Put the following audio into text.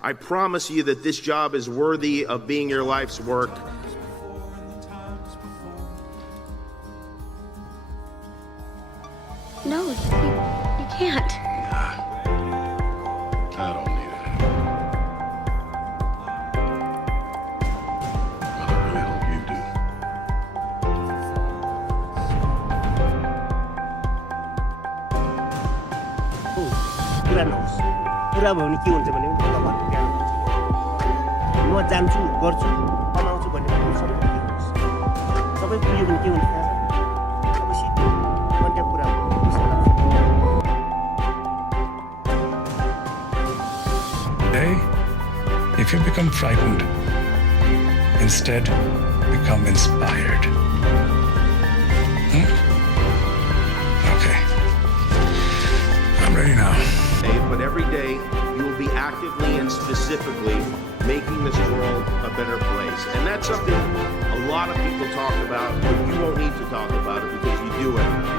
I promise you that this job is worthy of being your life's work. No, you can't. I don't need it. But I really hope you do. कुरा नहोस् कुरा भयो भने के हुन्छ भने भगवान् ज्ञान हुन्छ म जान्छु गर्छु कमाउँछु भन्ने कुरा सबै के होस् सबै पुग्यो भने के हुन्छ थाहा छ सबै सिद्धि कन्ट्याक्ट कुरा Today, if you become frightened, instead become inspired. Okay. I'm ready now. But every day you will be actively and specifically making this world a better place. And that's something a lot of people talk about, but you don't need to talk about it because you do it.